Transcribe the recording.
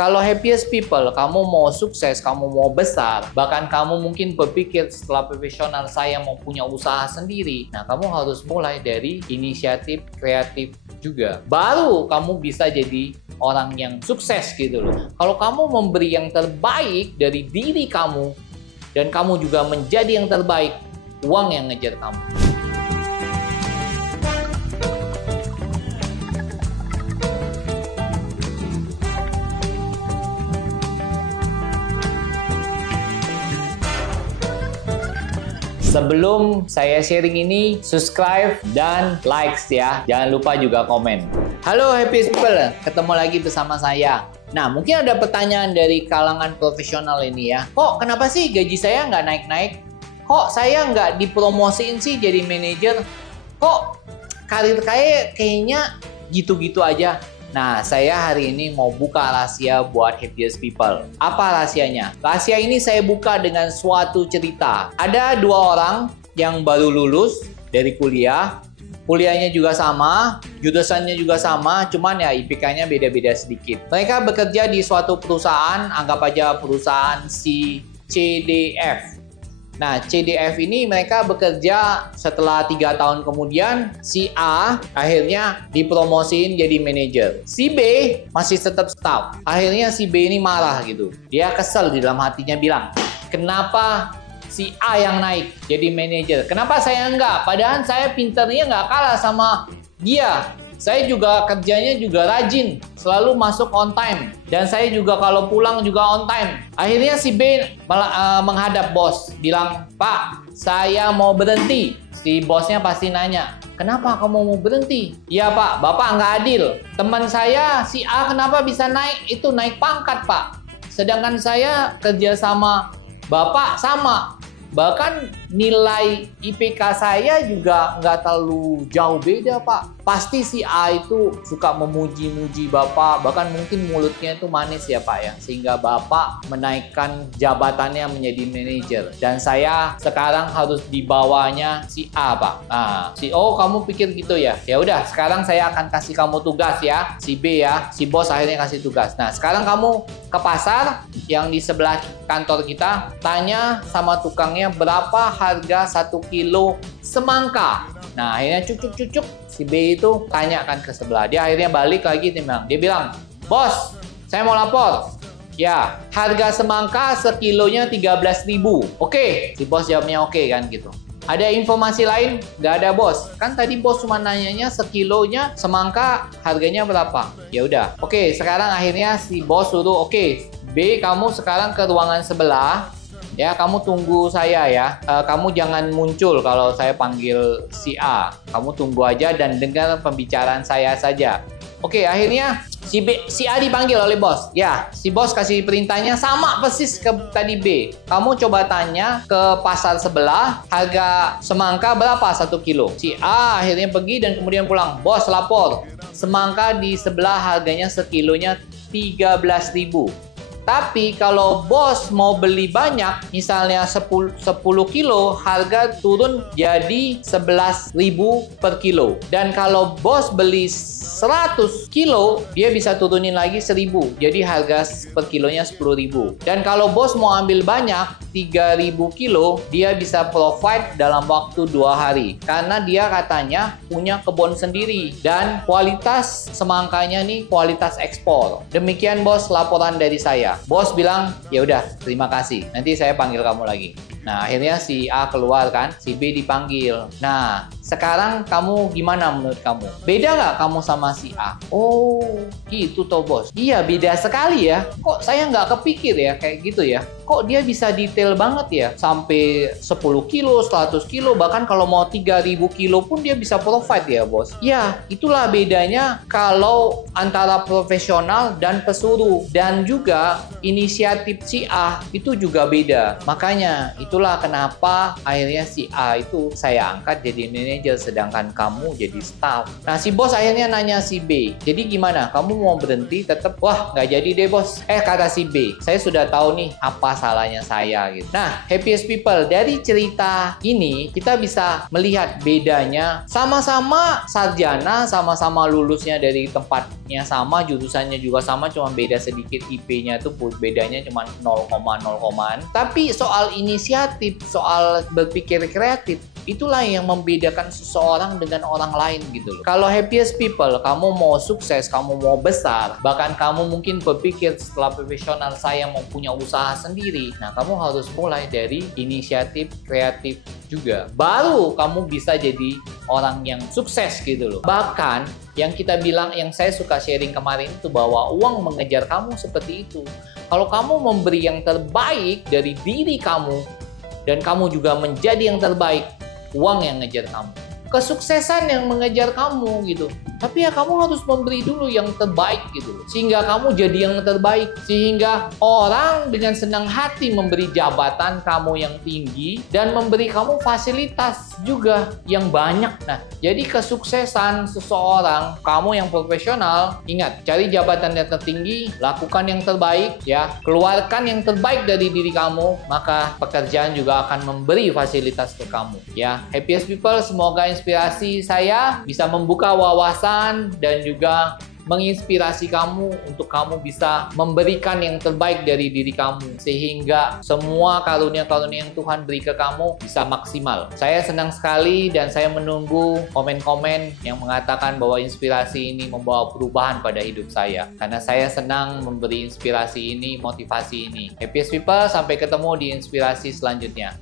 Kalau happiest people, kamu mau sukses, kamu mau besar, bahkan kamu mungkin berpikir setelah profesional saya mau punya usaha sendiri. Nah, kamu harus mulai dari inisiatif kreatif juga. Baru kamu bisa jadi orang yang sukses gitu loh. Kalau kamu memberi yang terbaik dari diri kamu, dan kamu juga menjadi yang terbaik, uang yang ngejar kamu. Sebelum saya sharing ini, subscribe dan likes ya. Jangan lupa juga komen. Halo happy people, ketemu lagi bersama saya. Nah, mungkin ada pertanyaan dari kalangan profesional ini ya. Kok kenapa sih gaji saya nggak naik-naik? Kok saya nggak dipromosiin sih jadi manajer? Kok karir kayaknya gitu-gitu aja? Nah, saya hari ini mau buka rahasia buat happiest people. Apa rahasianya? Rahasia ini saya buka dengan suatu cerita. Ada dua orang yang baru lulus dari kuliah. Kuliahnya juga sama, jurusannya juga sama, cuman ya IPK-nya beda-beda sedikit. Mereka bekerja di suatu perusahaan, anggap aja perusahaan si CDF. Nah, CDF ini mereka bekerja setelah 3 tahun kemudian, si A akhirnya dipromosiin jadi manajer. Si B masih tetap staff. Akhirnya si B ini marah gitu. Dia kesel di dalam hatinya bilang, kenapa si A yang naik jadi manajer? Kenapa saya enggak? Padahal saya pinternya nggak kalah sama dia. Saya juga kerjanya juga rajin, selalu masuk on time. Dan saya juga kalau pulang juga on time. Akhirnya si B menghadap bos, bilang, Pak, saya mau berhenti. Si bosnya pasti nanya, kenapa kamu mau berhenti? Iya Pak, Bapak nggak adil. Teman saya si A kenapa bisa naik? Itu naik pangkat Pak. Sedangkan saya kerja sama Bapak sama. Bahkan nilai IPK saya juga nggak terlalu jauh beda Pak. Pasti si A itu suka memuji-muji Bapak, bahkan mungkin mulutnya itu manis ya Pak ya. Sehingga Bapak menaikkan jabatannya menjadi manajer. Dan saya sekarang harus dibawanya si A Pak. Nah, oh kamu pikir gitu ya? Ya udah, sekarang saya akan kasih kamu tugas ya, si B ya. Si bos akhirnya kasih tugas. Nah, sekarang kamu ke pasar yang di sebelah kantor kita, tanya sama tukangnya berapa harga 1 kilo semangka. Nah, akhirnya cucuk-cucuk si B itu tanyakan ke sebelah. Dia akhirnya balik lagi, dia bilang, bos, saya mau lapor. Ya, harga semangka sekilonya 13.000. Oke, si bos jawabnya oke kan gitu. Ada informasi lain? Nggak ada bos. Kan tadi bos cuma nanyanya sekilonya semangka harganya berapa. Ya udah. Oke, sekarang akhirnya si bos suruh, oke, B kamu sekarang ke ruangan sebelah. Ya, kamu tunggu saya ya. Kamu jangan muncul kalau saya panggil si A. Kamu tunggu aja dan dengar pembicaraan saya saja. Oke, akhirnya si A dipanggil oleh bos. Ya, si bos kasih perintahnya sama persis ke tadi B. Kamu coba tanya ke pasar sebelah, harga semangka berapa 1 kilo. Si A akhirnya pergi dan kemudian pulang. Bos lapor, semangka di sebelah harganya sekilonya 13.000. Tapi kalau bos mau beli banyak, misalnya 10 kilo, harga turun jadi 11.000 per kilo. Dan kalau bos beli 100 kilo, dia bisa turunin lagi 1.000. Jadi harga per kilonya 10.000. Dan kalau bos mau ambil banyak, 3.000 kilo, dia bisa provide dalam waktu 2 hari. Karena dia katanya punya kebun sendiri. Dan kualitas semangkanya nih kualitas ekspor. Demikian bos laporan dari saya. Bos bilang, ya udah, terima kasih. Nanti saya panggil kamu lagi. Nah, akhirnya si A keluar kan, si B dipanggil. Nah, sekarang kamu gimana menurut kamu? Beda nggak kamu sama si A? Oh, gitu toh bos. Iya, beda sekali ya. Kok saya nggak kepikir ya kayak gitu ya? Kok dia bisa detail banget ya? Sampai 10 kilo, 100 kilo, bahkan kalau mau 3.000 kilo pun dia bisa provide ya bos. Ya, itulah bedanya kalau antara profesional dan pesuruh. Dan juga inisiatif si A itu juga beda. Makanya itulah kenapa akhirnya si A itu saya angkat jadi manajer sedangkan kamu jadi staff. Nah, si bos akhirnya nanya si B, jadi gimana? Kamu mau berhenti tetap? Wah, nggak jadi deh bos. Kata si B, saya sudah tahu nih apa salahnya saya gitu. Nah, happiest people, dari cerita ini kita bisa melihat bedanya sama-sama sarjana, sama-sama lulusnya dari tempat subjeknya sama, jurusannya juga sama, cuma beda sedikit IP-nya tuh bedanya cuma 0,0. Tapi soal inisiatif, soal berpikir kreatif, itulah yang membedakan seseorang dengan orang lain gitu loh. Kalau happiest people, kamu mau sukses, kamu mau besar, bahkan kamu mungkin berpikir setelah profesional saya mau punya usaha sendiri. Nah, kamu harus mulai dari inisiatif kreatif juga. Baru kamu bisa jadi orang yang sukses gitu loh. Bahkan yang kita bilang, yang saya suka sharing kemarin itu bahwa uang mengejar kamu seperti itu. Kalau kamu memberi yang terbaik dari diri kamu dan kamu juga menjadi yang terbaik, uang yang ngejar kamu. Kesuksesan yang mengejar kamu gitu. Tapi ya kamu harus memberi dulu yang terbaik gitu loh. Sehingga kamu jadi yang terbaik. Sehingga orang dengan senang hati memberi jabatan kamu yang tinggi dan memberi kamu fasilitas juga yang banyak. Nah, jadi kesuksesan seseorang, kamu yang profesional, ingat, cari jabatan yang tertinggi, lakukan yang terbaik ya, keluarkan yang terbaik dari diri kamu, maka pekerjaan juga akan memberi fasilitas ke kamu ya. Happiest people, semoga inspirasi saya bisa membuka wawasan dan juga menginspirasi kamu untuk kamu bisa memberikan yang terbaik dari diri kamu sehingga semua karunia-karunia yang Tuhan beri ke kamu bisa maksimal. Saya senang sekali dan saya menunggu komen-komen yang mengatakan bahwa inspirasi ini membawa perubahan pada hidup saya, karena saya senang memberi inspirasi ini, motivasi ini. Happiest people, sampai ketemu di inspirasi selanjutnya.